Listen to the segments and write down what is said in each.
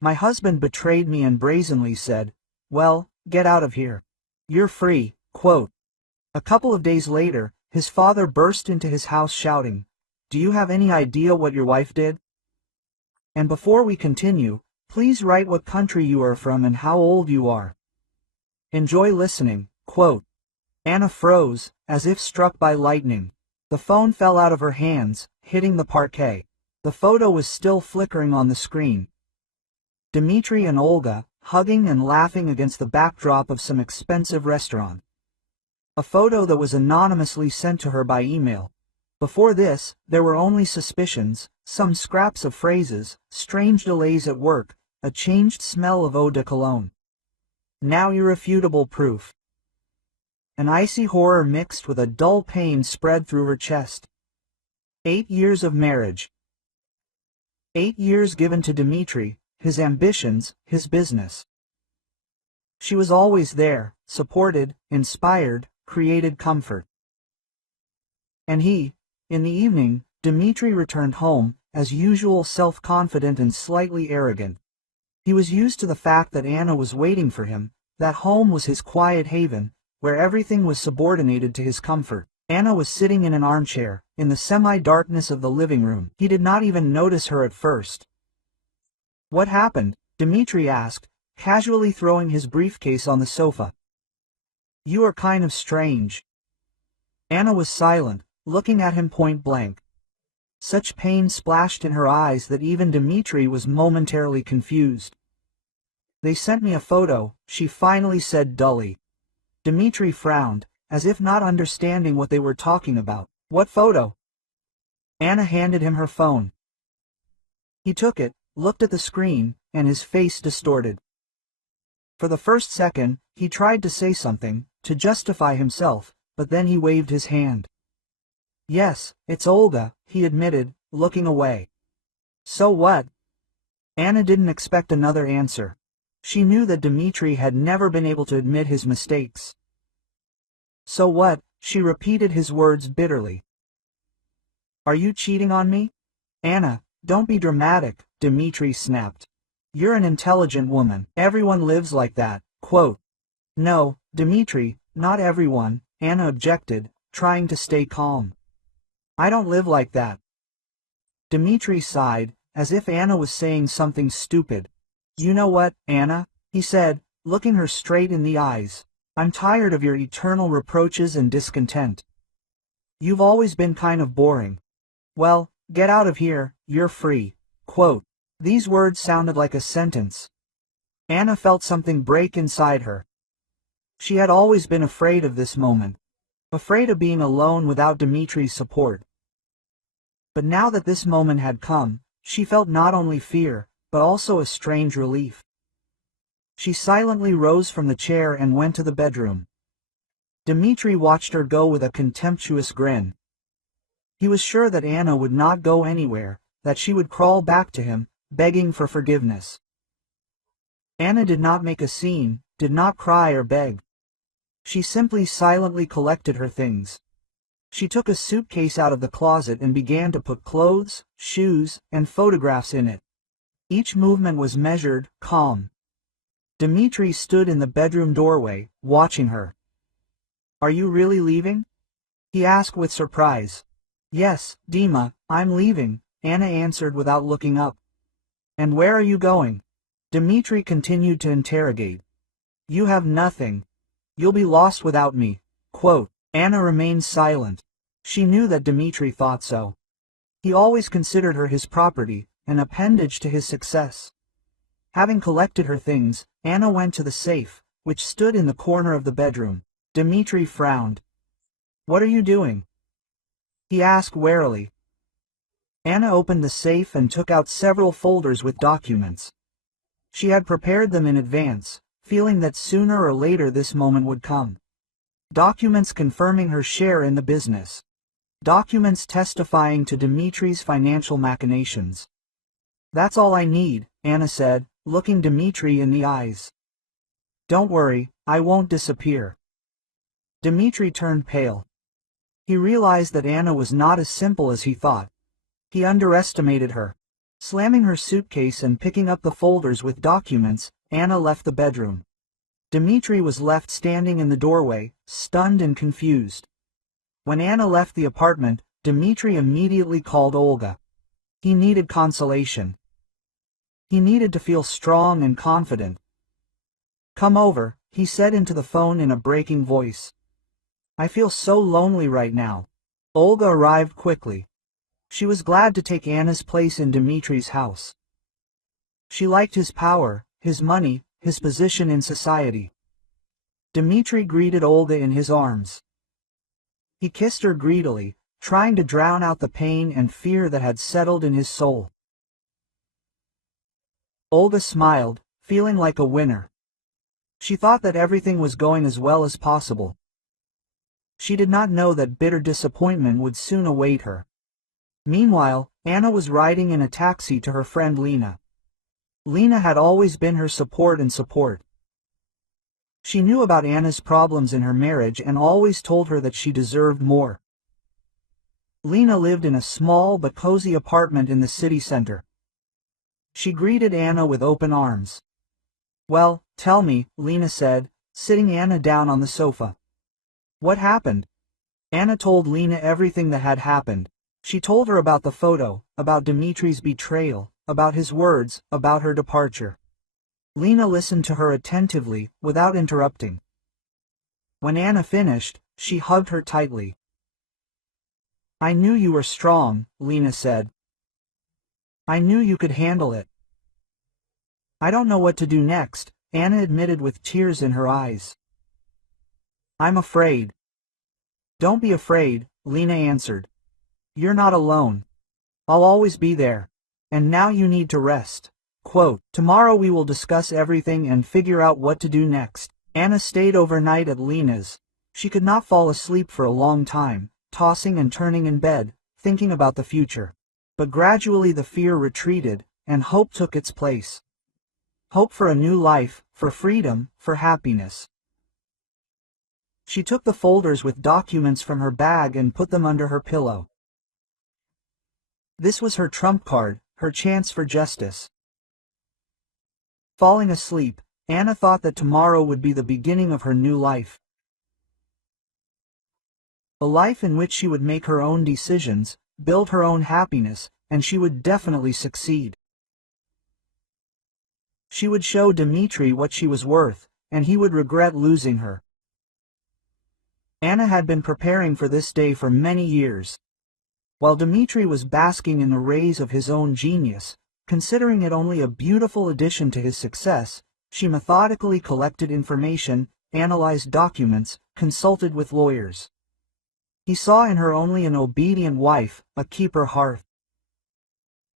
My husband betrayed me and brazenly said, "Well, get out of here. You're free." Quote. A couple of days later, his father burst into his house shouting, "Do you have any idea what your wife did?" And before we continue, please write what country you are from and how old you are. Enjoy listening. Quote. Anna froze, as if struck by lightning. The phone fell out of her hands, hitting the parquet. The photo was still flickering on the screen. Dmitry and Olga, hugging and laughing against the backdrop of some expensive restaurant. A photo that was anonymously sent to her by email. Before this, there were only suspicions, some scraps of phrases, strange delays at work, a changed smell of eau de cologne. Now irrefutable proof. An icy horror mixed with a dull pain spread through her chest. 8 years of marriage. 8 years given to Dmitry, his ambitions, his business. She was always there, supported, inspired, created comfort. And he, in the evening, Dmitry returned home, as usual self-confident and slightly arrogant. He was used to the fact that Anna was waiting for him, that home was his quiet haven, where everything was subordinated to his comfort. Anna was sitting in an armchair, in the semi-darkness of the living room. He did not even notice her at first. "What happened?" Dmitry asked, casually throwing his briefcase on the sofa. "You are kind of strange." Anna was silent, looking at him point blank. Such pain splashed in her eyes that even Dmitry was momentarily confused. "They sent me a photo," she finally said dully. Dmitry frowned, as if not understanding what they were talking about. "What photo?" Anna handed him her phone. He took it, looked at the screen, and his face distorted. For the first second, he tried to say something, to justify himself, but then he waved his hand. "Yes, it's Olga," he admitted, looking away. "So what?" Anna didn't expect another answer. She knew that Dmitry had never been able to admit his mistakes. "So what?" she repeated his words bitterly. "Are you cheating on me?" "Anna, don't be dramatic," Dmitry snapped. "You're an intelligent woman. Everyone lives like that." Quote. "No, Dmitry, not everyone," Anna objected, trying to stay calm. "I don't live like that." Dmitry sighed, as if Anna was saying something stupid. "You know what, Anna?" he said, looking her straight in the eyes. "I'm tired of your eternal reproaches and discontent. You've always been kind of boring. Well, get out of here, you're free." Quote. These words sounded like a sentence. Anna felt something break inside her. She had always been afraid of this moment. Afraid of being alone without Dmitry's support. But now that this moment had come, she felt not only fear, but also a strange relief. She silently rose from the chair and went to the bedroom. Dmitry watched her go with a contemptuous grin. He was sure that Anna would not go anywhere, that she would crawl back to him, begging for forgiveness. Anna did not make a scene, did not cry or beg. She simply silently collected her things. She took a suitcase out of the closet and began to put clothes, shoes, and photographs in it. Each movement was measured, calm. Dmitry stood in the bedroom doorway, watching her. "Are you really leaving?" he asked with surprise. "Yes, Dima, I'm leaving," Anna answered without looking up. "And where are you going?" Dmitry continued to interrogate. "You have nothing. You'll be lost without me." Quote. Anna remained silent. She knew that Dmitry thought so. He always considered her his property, an appendage to his success. Having collected her things, Anna went to the safe, which stood in the corner of the bedroom. Dmitry frowned. "What are you doing?" he asked warily. Anna opened the safe and took out several folders with documents. She had prepared them in advance, feeling that sooner or later this moment would come. Documents confirming her share in the business. Documents testifying to Dmitry's financial machinations. "That's all I need," Anna said, looking Dmitry in the eyes. "Don't worry, I won't disappear." Dmitry turned pale. He realized that Anna was not as simple as he thought. He underestimated her. Slamming her suitcase and picking up the folders with documents, Anna left the bedroom. Dmitri was left standing in the doorway, stunned and confused. When Anna left the apartment, Dmitri immediately called Olga. He needed consolation. He needed to feel strong and confident. "Come over," he said into the phone in a breaking voice. "I feel so lonely right now." Olga arrived quickly. She was glad to take Anna's place in Dmitri's house. She liked his power, his money, his position in society. Dmitri greeted Olga in his arms. He kissed her greedily, trying to drown out the pain and fear that had settled in his soul. Olga smiled, feeling like a winner. She thought that everything was going as well as possible. She did not know that bitter disappointment would soon await her. Meanwhile, Anna was riding in a taxi to her friend Lena. Lena had always been her support. She knew about Anna's problems in her marriage and always told her that she deserved more. Lena lived in a small but cozy apartment in the city center. She greeted Anna with open arms. "Well, tell me," Lena said, sitting Anna down on the sofa. "What happened?" Anna told Lena everything that had happened. She told her about the photo, about Dmitri's betrayal, about his words, about her departure. Lena listened to her attentively, without interrupting. When Anna finished, she hugged her tightly. "I knew you were strong," Lena said. "I knew you could handle it." "I don't know what to do next," Anna admitted with tears in her eyes. "I'm afraid." "Don't be afraid," Lena answered. "You're not alone. I'll always be there. And now you need to rest." Quote, "Tomorrow we will discuss everything and figure out what to do next." Anna stayed overnight at Lena's. She could not fall asleep for a long time, tossing and turning in bed, thinking about the future. But gradually the fear retreated, and hope took its place. Hope for a new life, for freedom, for happiness. She took the folders with documents from her bag and put them under her pillow. This was her trump card, her chance for justice. Falling asleep, Anna thought that tomorrow would be the beginning of her new life. A life in which she would make her own decisions, build her own happiness, and she would definitely succeed. She would show Dmitri what she was worth, and he would regret losing her. Anna had been preparing for this day for many years. While Dmitri was basking in the rays of his own genius, considering it only a beautiful addition to his success, she methodically collected information, analyzed documents, consulted with lawyers. He saw in her only an obedient wife, a keeper hearth.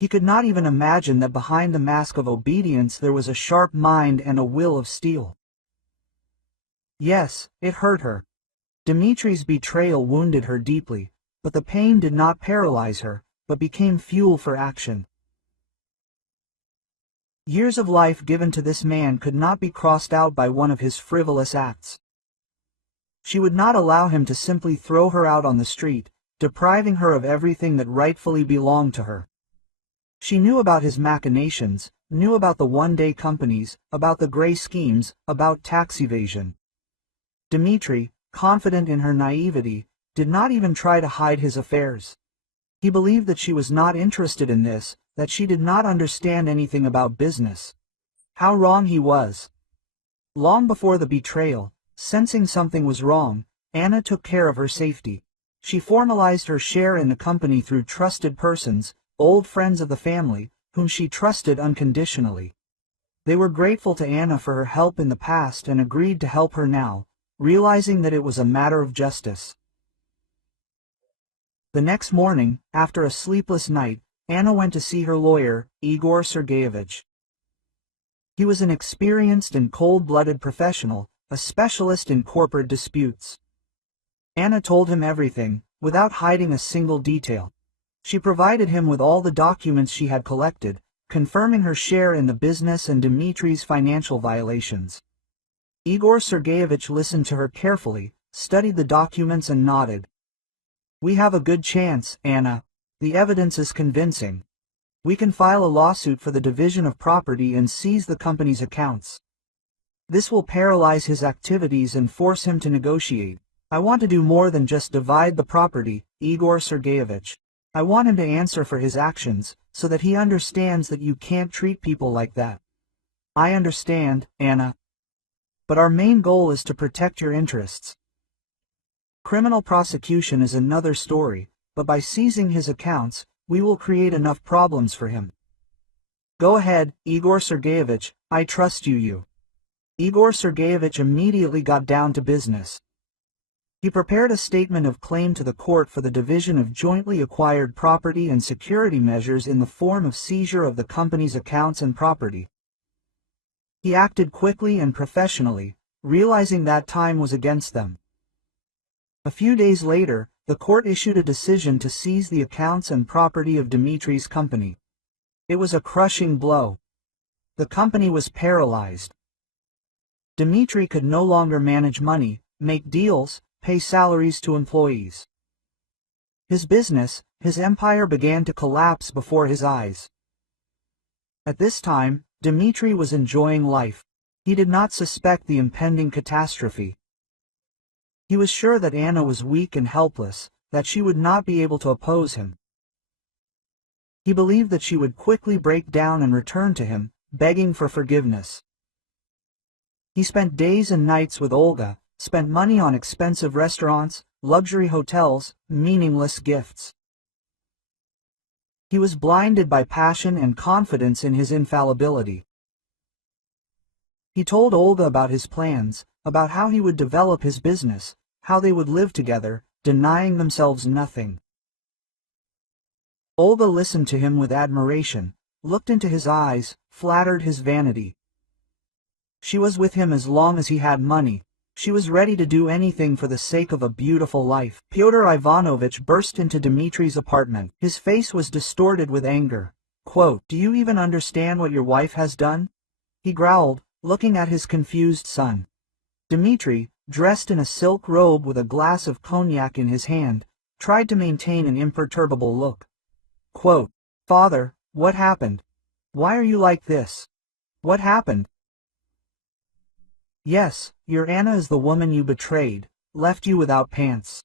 He could not even imagine that behind the mask of obedience there was a sharp mind and a will of steel. Yes, it hurt her. Dmitri's betrayal wounded her deeply, but the pain did not paralyze her, but became fuel for action. Years of life given to this man could not be crossed out by one of his frivolous acts. She would not allow him to simply throw her out on the street, depriving her of everything that rightfully belonged to her. She knew about his machinations, knew about the one-day companies, about the gray schemes, about tax evasion. Dmitri, confident in her naivety, did not even try to hide his affairs. He believed that she was not interested in this, that she did not understand anything about business. How wrong he was. Long before the betrayal, sensing something was wrong, Anna took care of her safety. She formalized her share in the company through trusted persons, old friends of the family, whom she trusted unconditionally. They were grateful to Anna for her help in the past and agreed to help her now, realizing that it was a matter of justice. The next morning, after a sleepless night, Anna went to see her lawyer, Igor Sergeyevich. He was an experienced and cold-blooded professional, a specialist in corporate disputes. Anna told him everything, without hiding a single detail. She provided him with all the documents she had collected, confirming her share in the business and Dmitri's financial violations. Igor Sergeyevich listened to her carefully, studied the documents and nodded. "We have a good chance, Anna. The evidence is convincing." We can file a lawsuit for the division of property and seize the company's accounts. This will paralyze his activities and force him to negotiate. I want to do more than just divide the property, Igor Sergeyevich. I want him to answer for his actions, so that he understands that you can't treat people like that. I understand, Anna. But our main goal is to protect your interests. Criminal prosecution is another story, but by seizing his accounts, we will create enough problems for him. Go ahead, Igor Sergeyevich, I trust you. Igor Sergeyevich immediately got down to business. He prepared a statement of claim to the court for the division of jointly acquired property and security measures in the form of seizure of the company's accounts and property. He acted quickly and professionally, realizing that time was against them. A few days later, the court issued a decision to seize the accounts and property of Dmitri's company. It was a crushing blow. The company was paralyzed. Dmitri could no longer manage money, make deals, pay salaries to employees. His business, his empire began to collapse before his eyes. At this time, Dmitri was enjoying life. He did not suspect the impending catastrophe. He was sure that Anna was weak and helpless, that she would not be able to oppose him. He believed that she would quickly break down and return to him, begging for forgiveness. He spent days and nights with Olga, spent money on expensive restaurants, luxury hotels, meaningless gifts. He was blinded by passion and confidence in his infallibility. He told Olga about his plans, about how he would develop his business, how they would live together, denying themselves nothing. Olga listened to him with admiration, looked into his eyes, flattered his vanity. She was with him as long as he had money. She was ready to do anything for the sake of a beautiful life. Pyotr Ivanovich burst into Dmitri's apartment. His face was distorted with anger. Quote, "Do you even understand what your wife has done?" he growled, looking at his confused son. Dmitri, dressed in a silk robe with a glass of cognac in his hand, tried to maintain an imperturbable look. Quote, "Father, what happened? Why are you like this? What happened?" "Yes, your Anna is the woman you betrayed, left you without pants.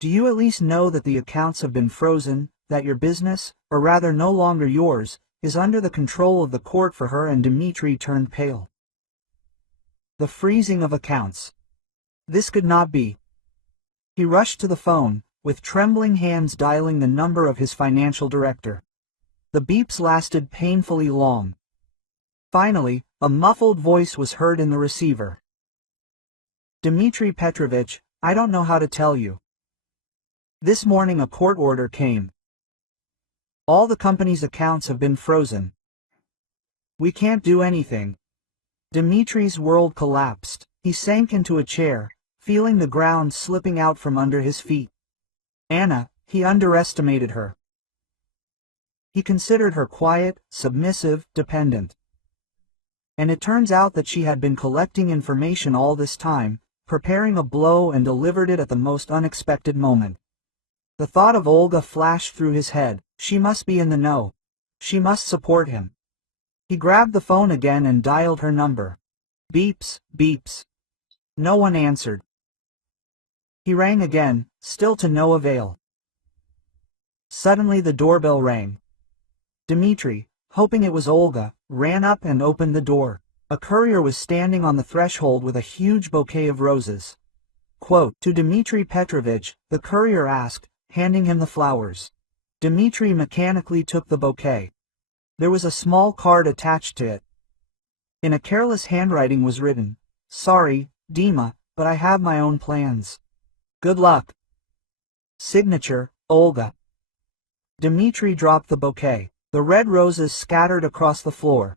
Do you at least know that the accounts have been frozen, that your business, or rather no longer yours, is under the control of the court for her?" And Dmitri turned pale. The freezing of accounts. This could not be. He rushed to the phone, with trembling hands dialing the number of his financial director. The beeps lasted painfully long. Finally, a muffled voice was heard in the receiver. "Dmitri Petrovich, I don't know how to tell you. This morning a court order came. All the company's accounts have been frozen. We can't do anything." Dmitri's world collapsed. He sank into a chair, feeling the ground slipping out from under his feet. Anna, he underestimated her. He considered her quiet, submissive, dependent. And it turns out that she had been collecting information all this time, preparing a blow, and delivered it at the most unexpected moment. The thought of Olga flashed through his head. She must be in the know. She must support him. He grabbed the phone again and dialed her number. Beeps, beeps. No one answered. He rang again, still to no avail. Suddenly the doorbell rang. Dmitri, hoping it was Olga, ran up and opened the door. A courier was standing on the threshold with a huge bouquet of roses. Quote, "To Dmitri Petrovich," the courier asked, handing him the flowers. Dmitri mechanically took the bouquet. There was a small card attached to it. In a careless handwriting was written, "Sorry, Dima, but I have my own plans. Good luck." Signature, Olga. Dmitri dropped the bouquet. The red roses scattered across the floor.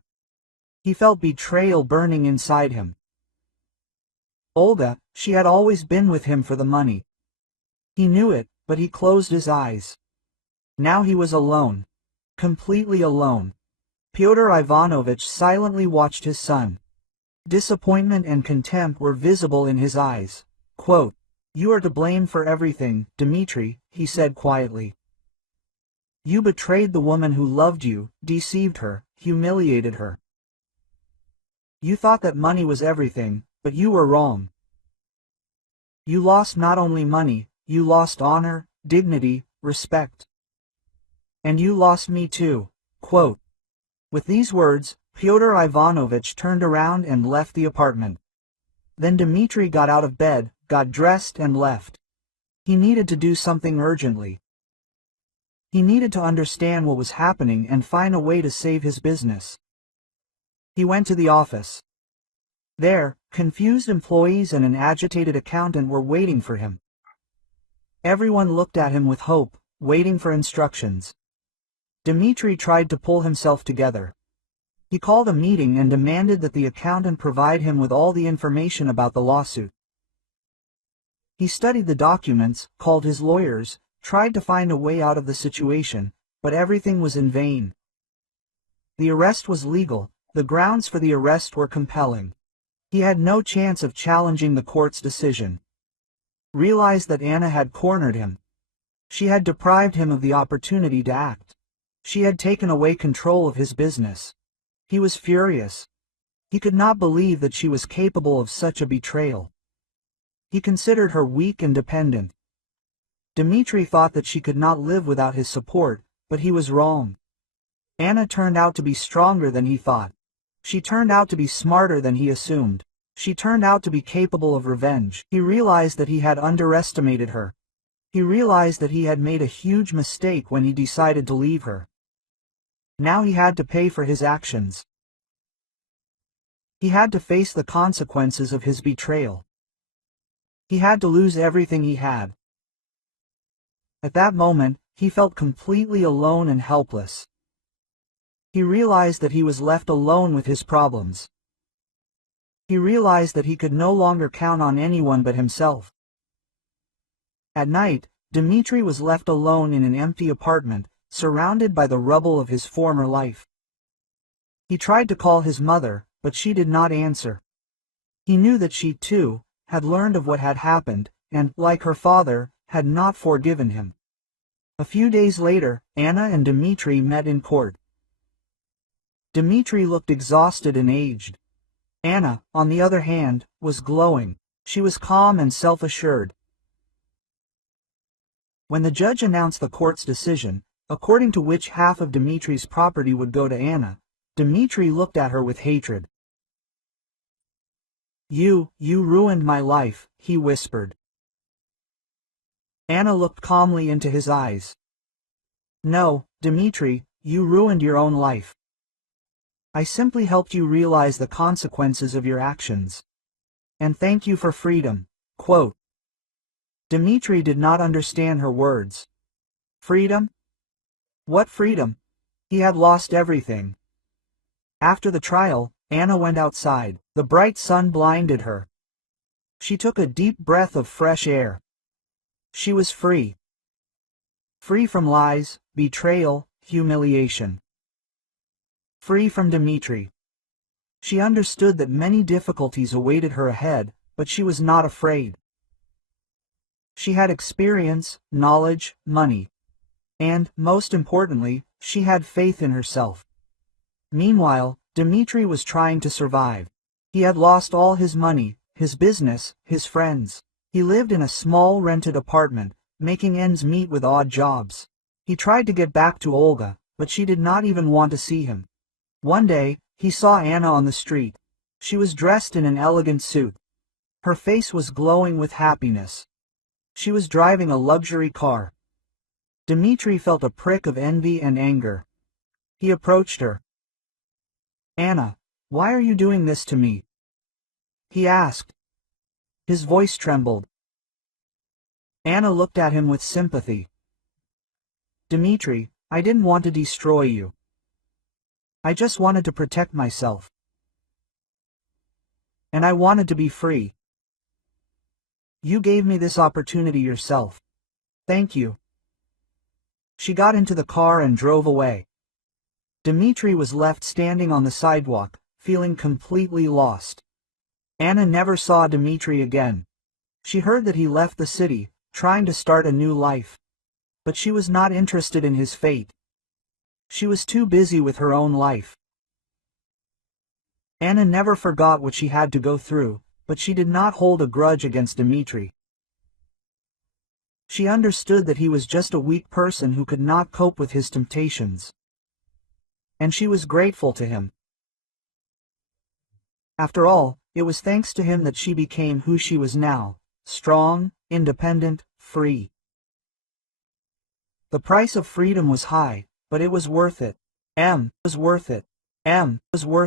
He felt betrayal burning inside him. Olga, she had always been with him for the money. He knew it, but he closed his eyes. Now he was alone. Completely alone. Pyotr Ivanovich silently watched his son. Disappointment and contempt were visible in his eyes. Quote, "You are to blame for everything, Dmitri," he said quietly. You betrayed the woman who loved you, deceived her, humiliated her. You thought that money was everything, but you were wrong. You lost not only money, you lost honor, dignity, respect. And you lost me too." Quote. With these words, Pyotr Ivanovich turned around and left the apartment. Then Dmitri got out of bed, got dressed and left. He needed to do something urgently. He needed to understand what was happening and find a way to save his business. He went to the office. There, confused employees and an agitated accountant were waiting for him. Everyone looked at him with hope, waiting for instructions. Dmitri tried to pull himself together. He called a meeting and demanded that the accountant provide him with all the information about the lawsuit. He studied the documents, called his lawyers, tried to find a way out of the situation, but everything was in vain. The arrest was legal, the grounds for the arrest were compelling. He had no chance of challenging the court's decision. Realized that Anna had cornered him. She had deprived him of the opportunity to act. She had taken away control of his business. He was furious. He could not believe that she was capable of such a betrayal. He considered her weak and dependent. Dmitri thought that she could not live without his support, but he was wrong. Anna turned out to be stronger than he thought. She turned out to be smarter than he assumed. She turned out to be capable of revenge. He realized that he had underestimated her. He realized that he had made a huge mistake when he decided to leave her. Now he had to pay for his actions. He had to face the consequences of his betrayal. He had to lose everything he had. At that moment, he felt completely alone and helpless. He realized that he was left alone with his problems. He realized that he could no longer count on anyone but himself. At night, Dmitri was left alone in an empty apartment, surrounded by the rubble of his former life. He tried to call his mother, but she did not answer. He knew that she, too, had learned of what had happened, and, like her father, had not forgiven him. A few days later, Anna and Dmitri met in court. Dmitri looked exhausted and aged. Anna, on the other hand, was glowing. She was calm and self-assured. When the judge announced the court's decision, according to which half of Dmitri's property would go to Anna, Dmitri looked at her with hatred. You ruined my life," he whispered. Anna looked calmly into his eyes. "No, Dmitri, you ruined your own life. I simply helped you realize the consequences of your actions. And thank you for freedom." Quote. Dmitri did not understand her words. Freedom? What freedom? He had lost everything. After the trial, Anna went outside. The bright sun blinded her. She took a deep breath of fresh air. She was free. Free from lies, betrayal, humiliation. Free from Dmitri. She understood that many difficulties awaited her ahead, but she was not afraid. She had experience, knowledge, money. And, most importantly, she had faith in herself. Meanwhile, Dmitri was trying to survive. He had lost all his money, his business, his friends. He lived in a small rented apartment, making ends meet with odd jobs. He tried to get back to Olga, but she did not even want to see him. One day, he saw Anna on the street. She was dressed in an elegant suit. Her face was glowing with happiness. She was driving a luxury car. Dmitri felt a prick of envy and anger. He approached her. "Anna, why are you doing this to me?" he asked. His voice trembled. Anna looked at him with sympathy. "Dmitri, I didn't want to destroy you. I just wanted to protect myself. And I wanted to be free. You gave me this opportunity yourself. Thank you." She got into the car and drove away. Dmitri was left standing on the sidewalk, feeling completely lost. Anna never saw Dmitri again. She heard that he left the city, trying to start a new life. But she was not interested in his fate. She was too busy with her own life. Anna never forgot what she had to go through, but she did not hold a grudge against Dmitri. She understood that he was just a weak person who could not cope with his temptations. And she was grateful to him. After all, it was thanks to him that she became who she was now, strong, independent, free. The price of freedom was high, but it was worth it. Was worth it. Was worth